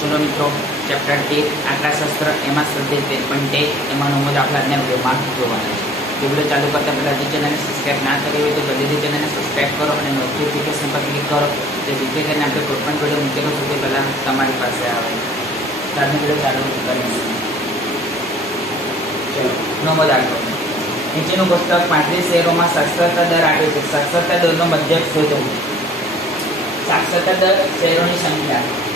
ચલો મિત્રો, ચેપ્ટર 13 આંકડાશાસ્ત્ર એમાં સ્વાધ્યાય 13.1 એમાંનો દાખલા આજના વિડીયોમાં જોવાના છે. વિડીયો ચાલુ કરતા પહેલાં જે ચેનલને સબસ્ક્રાઈબ ના કરી હોય તો જલ્દીથી ચેનલને સબસ્ક્રાઈબ કરો અને નોટિફિકેશન પર ક્લિક કરો, જેથી કરીને આપણે કોઈ પણ વિડીયો મૂકેલો સૌથી પહેલાં તમારી પાસે આવે. આજનો વિડીયો ચાલુ કરીશું. ચલો, નવમો દાખલો. નીચેનું પુસ્તક 35 શહેરોમાં સાક્ષરતા દર આપે છે. સાક્ષરતા દરનો મધ્યક શોધો. સાક્ષરતા દર શહેરોની સંખ્યા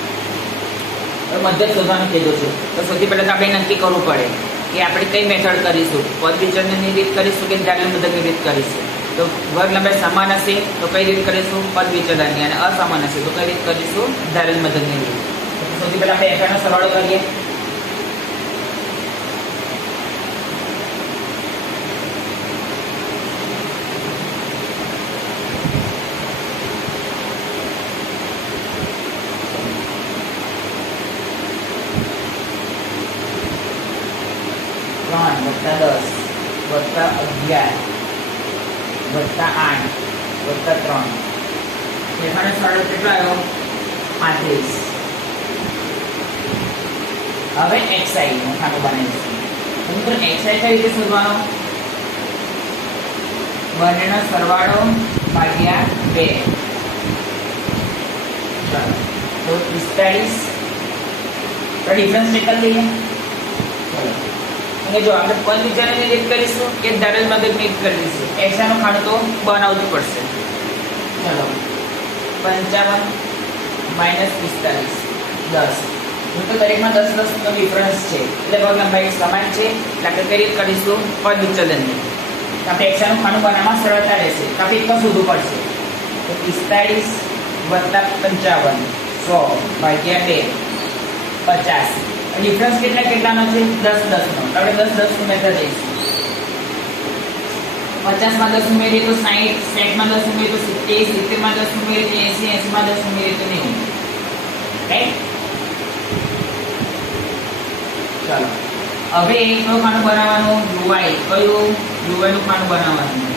મધ્યક શોધવાનું કીધું છે. તો સૌથી પહેલાં તો આપણે નક્કી કરવું પડે કે આપણે કઈ મેથડ કરીશું. પદ વિચલનની રીત કરીશું કે દાખલા મધ્યકની રીત કરીશું. તો વર્ગ લંબાઈ સમાન હશે તો કઈ રીત કરીશું? પદ વિચલનની. અને અસમાન હશે તો કઈ રીત કરીશું? દાખલા મધ્યકની રીત. સૌથી પહેલાં આપણે એકાનો સરવાળો કરીએ. +10 +11 +8 +3 એનો સરળ કેટલો આવ્યો? 35. હવે xi નું ખાનું બનાવીશું. મિત્રો xi કઈ રીતે શોધવાનો? બંનેનો સરવાળો ભાગ્યા 2. ચાલો, તો 45. તો ડિફરન્સ ચેક કરી લઈએ. ચલો, અને જો આપણે પદ વિચારવાની રીત કરીશું કે દાખલા મધ્યકની રીત કરીશું. xi નું ખાનું તો બનાવવું પડશે. ચલો, 55 - 45 10. તો દરેકમાં 10 નો ડિફરન્સ છે એટલે વર્ગ લંબાઈ સમાન છે એટલે આપણે કઈ રીત કરીશું? પદ વિચલનની. આપણે xi નું ખાનું બનાવવામાં સરળતા રહેશે. આપણે એક શોધવું પડશે. તો 45 + 55 100 ભાગ્યા 2 50. ડિફરન્સ કેટલાનો છે? 10 નો. આપણે 10 ઉમેરતા જઈશું. 50 માં 10 ઉમેરીએ તો 60, 60 માં 10 ઉમેરીએ તો 70, 70 માં 10 ઉમેરીએ તો 80, 80 માં 10 ઉમેરીએ તો 90. રાઈટ? ચાલો, હવે એકનું ખાનું બનાવવાનું uy. કયું? uy નું ખાનું બનાવવાનું.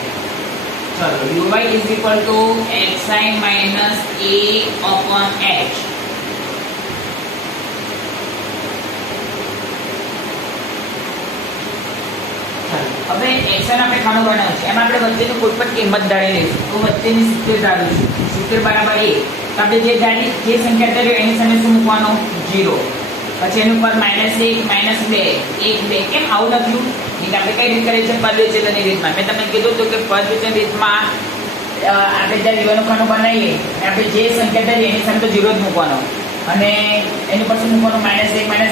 ચલો, uy xi - a/h. હવે xi આપણે ખાનું બનાવ્યું છે એમાં આપણે વચ્ચેની કોઈ પણ કિંમત ધારી લઈશું. તો વચ્ચેની 70 ધારીશું. 70 બરાબર 1. તો આપણે જે સંખ્યા ધારી એની સામે શું મૂકવાનો? 0. પછી એનું પર -1 -2 1 2. કેમ આવું લખ્યું? એટલે આપણે કઈ રીત કરીએ છીએ? પદ વિચલનની રીતમાં. મેં તમને કીધું હતું કે પદ વિચલન રીતમાં આપણે જ્યારે u નું ખાનું બનાવીએ આપણે જે સંખ્યા ધારીએ એની સામે તો 0 જ મૂકવાનો અને એની પર શું મૂકવાનું? -1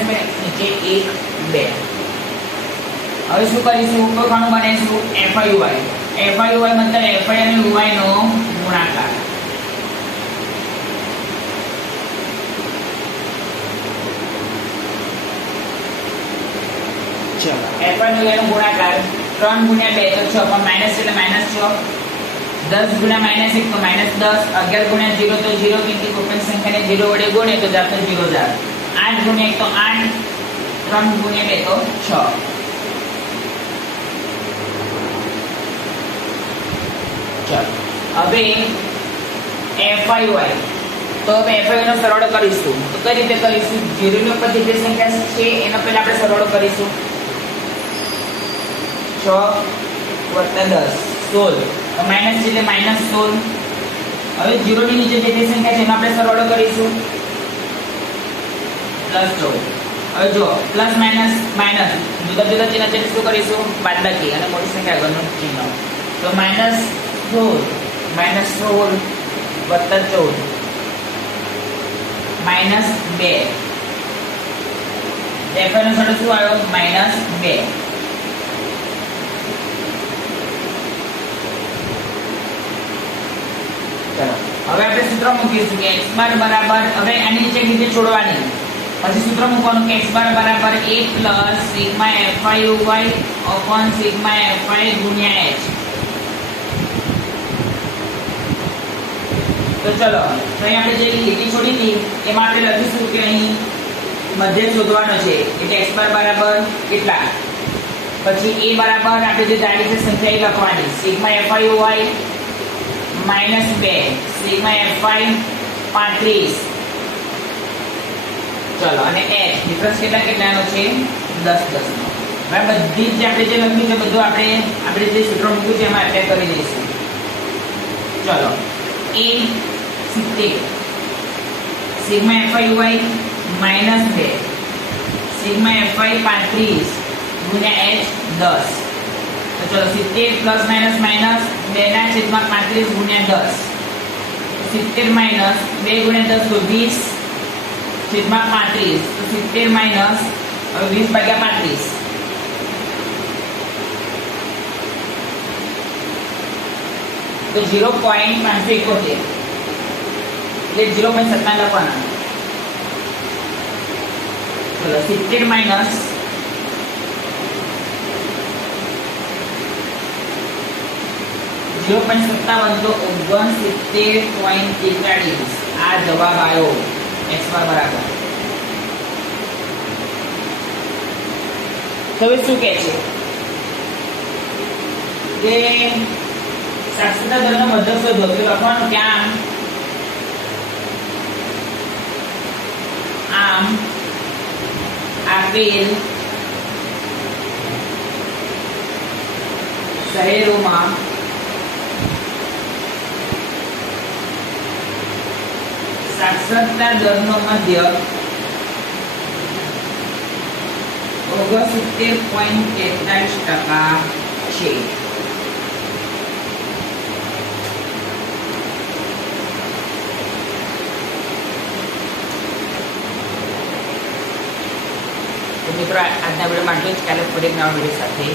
-2 નીચે 1 2. હવે શું કરીશું? કોઈ ખાનું બનાવીશું FIUI. FIUI મતલબ FI અને UI નો ગુણાકાર. ચલો, FI અને UI નો ગુણાકાર 3 × 2 તો 6, પણ માઈનસ એટલે -6. 10 × -1 તો -10. 11 × 0 તો 0, કેમ કે કોઈ પણ સંખ્યાને 0 વડે ગુણે તો જાતો 0 જાય. 8 × 1 તો 8, 3 × 2 તો 6. હવે FIUI. તો હવે FIUI નો સરવાળો કરીશું. તો કઈ રીતે કરીશું? 0 ની ઉપર જે સંખ્યા છે એનો પહેલા આપણે સરવાળો કરીશું. 6 + 10 16. માઈનસ એટલે -16. હવે 0 ની નીચે જે સંખ્યા છે એનો આપણે સરવાળો કરીશું. +14. હવે જો પ્લસ માઈનસ જુદા જુદા ચિહ્ન છે શું કરીશું? બાદબાકી અને મોટી સંખ્યા આગળનું ચિહ્ન. તો -16 - 16 + 14 -2. FI નો સરવાળો શું આવ્યો? -2. ચલો, હવે આપણે સૂત્ર મૂકીશું કે x બાર બરાબર, હવે આની નીચે રીતે છોડવાની. પછી સૂત્ર મૂકવાનું કે x બાર બરાબર a + σFIUI / σFI × h. તો ચલો, તો અહીં આપણે જે લીટી છોડી હતી એમાં આપણે લખીશું કે અહીં મધ્યક શોધવાનો છે એટલે x બાર બરાબર કેટલા, પછી a બરાબર આપણે જે ધારી છે સંખ્યા એ લખવાની σFIUI -2 સિગ્મા FI 35 ચલો અને h ડિફરન્સ કેટલાનો છે 10 10 નો. હવે બધી જ આપણે જે લખ્યું છે બધું આપણે જે સૂત્ર મૂક્યું છે એમાં એપ્લાય કરી દઈશું. ચલો a 70 sigma fi uy -2 sigma fi 35 ગુણ્યા h 10. તો ચલો 70 પ્લસ માઇનસ માઇનસ 2 ના છેદમાં 35 ગુણ્યા 10. 70 માઇનસ 2 ગુણ્યા 10 તો 20 છેદમાં 35. તો 70 માઇનસ હવે 20 ભાગ્યા 35 તો 0.571 એટલે 0.57 લખવાના. ચલો 70 માઇનસ 0.57 તો 69.43 આ જવાબ આવ્યો x બરાબર. હવે શું કહે છે કે સાક્ષરતા દરનો મધ્યક શોધો. તો લખવાનું કે આમ આપેલ શહેરોમાં સાક્ષરતા દરનો મધ્યક 69.43% છે. મિત્રો આજના વિડીયોમાં આટલું જ. કાલે ફરી એક નવા વિડીયો સાથે